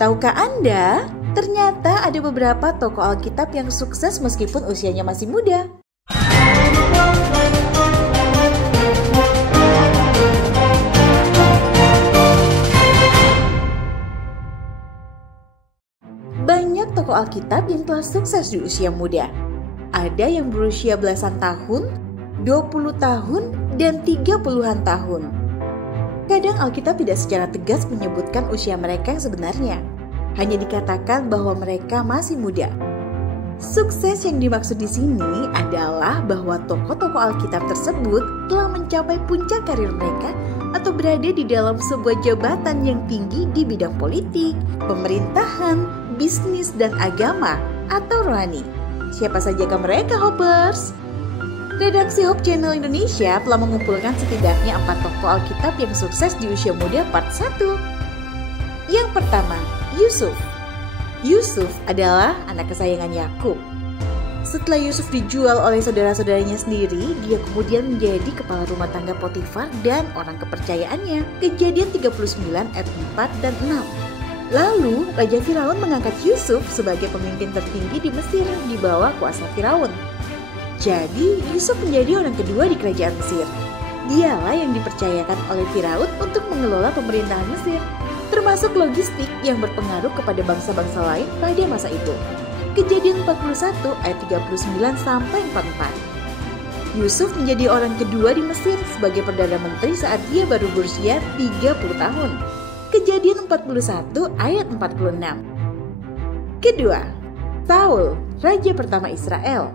Tahukah Anda, ternyata ada beberapa tokoh Alkitab yang sukses meskipun usianya masih muda. Banyak tokoh Alkitab yang telah sukses di usia muda. Ada yang berusia belasan tahun, 20 tahun, dan 30-an tahun. Kadang Alkitab tidak secara tegas menyebutkan usia mereka yang sebenarnya. Hanya dikatakan bahwa mereka masih muda. Sukses yang dimaksud di sini adalah bahwa tokoh-tokoh Alkitab tersebut telah mencapai puncak karir mereka atau berada di dalam sebuah jabatan yang tinggi di bidang politik, pemerintahan, bisnis, dan agama atau rohani. Siapa sajakah mereka, Hoppers? Redaksi Hope Channel Indonesia telah mengumpulkan setidaknya 4 tokoh Alkitab yang sukses di usia muda part 1. Yang pertama, Yusuf. Yusuf adalah anak kesayangan Yakub. Setelah Yusuf dijual oleh saudara-saudaranya sendiri, dia kemudian menjadi kepala rumah tangga Potifar dan orang kepercayaannya. Kejadian 39 ayat 4 dan 6. Lalu, Raja Firaun mengangkat Yusuf sebagai pemimpin tertinggi di Mesir di bawah kuasa Firaun. Jadi, Yusuf menjadi orang kedua di kerajaan Mesir. Dialah yang dipercayakan oleh Firaun untuk mengelola pemerintahan Mesir, termasuk logistik yang berpengaruh kepada bangsa-bangsa lain pada masa itu. Kejadian 41 ayat 39 sampai 44. Yusuf menjadi orang kedua di Mesir sebagai Perdana Menteri saat dia baru berusia 30 tahun. Kejadian 41 ayat 46. Kedua, Saul, raja pertama Israel.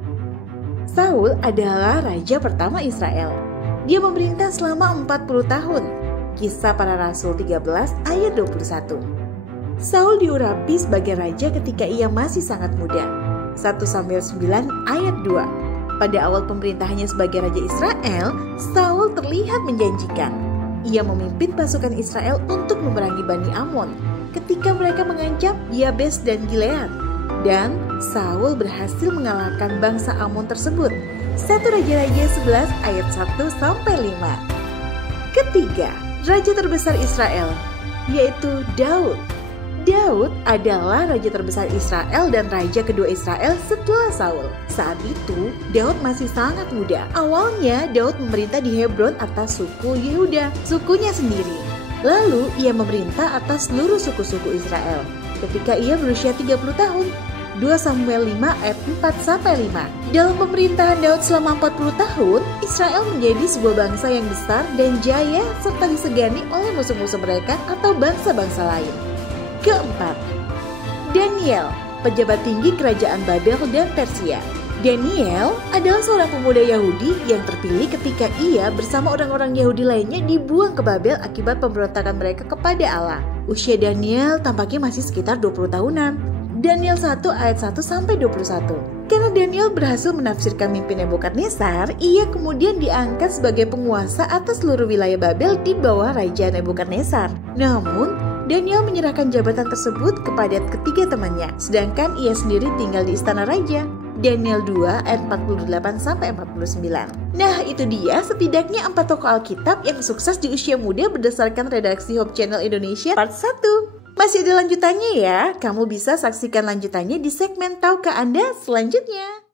Saul adalah raja pertama Israel. Dia memerintah selama 40 tahun. Kisah Para Rasul 13 ayat 21. Saul diurapi sebagai raja ketika ia masih sangat muda. 1 Samuel 9 ayat 2. Pada awal pemerintahannya sebagai raja Israel, Saul terlihat menjanjikan. Ia memimpin pasukan Israel untuk memerangi Bani Amon ketika mereka mengancam Yabes dan Gilead. Dan Saul berhasil mengalahkan bangsa Amon tersebut. 1 Raja-Raja 11 ayat 1 sampai 5. Ketiga, raja terbesar Israel, yaitu Daud. Daud adalah raja terbesar Israel dan raja kedua Israel setelah Saul. Saat itu, Daud masih sangat muda. Awalnya, Daud memerintah di Hebron atas suku Yehuda, sukunya sendiri. Lalu, ia memerintah atas seluruh suku-suku Israel ketika ia berusia 30 tahun. 2 Samuel 5 ayat 4-5. Dalam pemerintahan Daud selama 40 tahun, Israel menjadi sebuah bangsa yang besar dan jaya serta disegani oleh musuh-musuh mereka atau bangsa-bangsa lain. Keempat, Daniel, pejabat tinggi kerajaan Babel dan Persia. Daniel adalah seorang pemuda Yahudi yang terpilih ketika ia bersama orang-orang Yahudi lainnya dibuang ke Babel akibat pemberontakan mereka kepada Allah. Usia Daniel tampaknya masih sekitar 20 tahunan. Daniel 1 ayat 1-21. Karena Daniel berhasil menafsirkan mimpi Nebukadnezar, ia kemudian diangkat sebagai penguasa atas seluruh wilayah Babel di bawah Raja Nebukadnezar. Namun, Daniel menyerahkan jabatan tersebut kepada ketiga temannya, sedangkan ia sendiri tinggal di istana raja. Daniel 2 ayat 48-49. Nah, itu dia setidaknya 4 tokoh Alkitab yang sukses di usia muda berdasarkan redaksi Hope Channel Indonesia part 1. Masih ada lanjutannya ya, kamu bisa saksikan lanjutannya di segmen Tahukah Anda selanjutnya.